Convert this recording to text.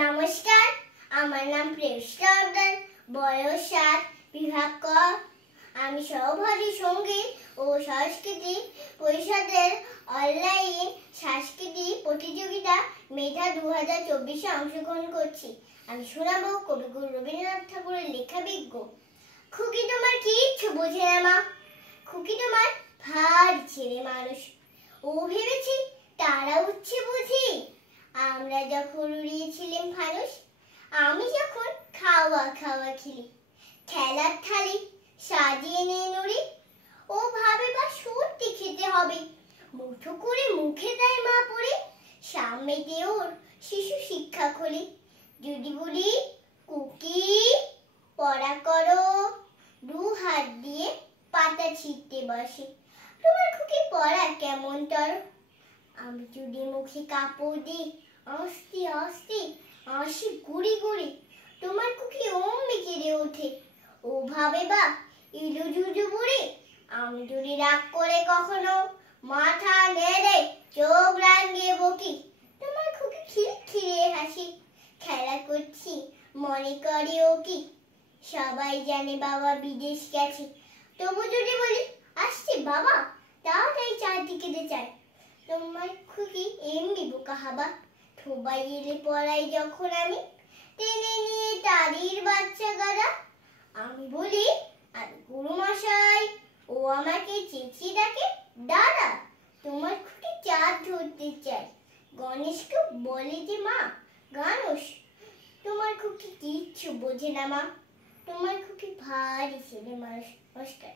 নমস্কার, আমার নাম প্রেমিষ্ঠা সর্দার, বয়স ৭, বিভাগ ক। আমি সহভাগী সঙ্গীত ও সংস্কৃতি পরিষদের অনলাইন সাংস্কৃতিক প্রতিযোগিতা মেধা 2024-এ অংশগ্রহণ করছি। আমি শোনাবো কবিগুরু রবীন্দ্রনাথ ঠাকুরের লেখা বিজ্ঞ। খুকি তোমার কিচ্ছু বোঝে না মা, খুকি তোমার ভারী ছেলে মানুষ। ও ভেবেছি তারা উঠছে বুঝি, আমরা যখন উড়িয়েছিলাম ফানুস। আমি যখন খাওয়া খেলি, খেলার থালি সাজিয়ে নিয়ে নুড়ি। ও ভাবে বা সত্যি খেতে হবে, মুঠো করে মুখে দেয় মা পড়ে। সামনেতে ওর শিশু শিক্ষা খোলে, যদি বলি কুকি পড়া করো, 2 হাত দিয়ে পাতা ছিঁড়তে বসে। তোমার খুকি পড়া কেমন তর? আমি যদি মুখে কাপড় দিই, আস্তে আস্তে আসি গুড়ি গুড়ি। তোমার খুকি অমনি কেঁদে ওঠে, ও ভাবে বা ইলু জুজু বুড়ি। আমি যদি রাগ করে কখনো মাথা নেড়ে চোখ রাঙিয়ে বকি, তোমার খুকি খিলখিলে হাসি। খেলা করছি মনে করে ও কি, সবাই জানে বাবা বিদেশ গেছে। তবু যদি বলি আসছি বাবা, তাড়াতাড়ি চারদিকে চাই। তোমার খুকি এমনি বোকা হাবা, ঠোবাই এলে পড়াই যখন আমি, টেনে নিয়ে তারির বাচ্চা গাড়া। আমি বলি আর গুরু মশাই, ও আমাকে চেঁচিয়ে ডাকে দাদা। তোমার খুকি চাঁদ ধরতে চায়, গণেশকে বলে যে মা গানুস। তোমার খুকি কিচ্ছু বোঝে না মা, তোমার খুকি ভারী ছেলে মানুষ। নমস্কার।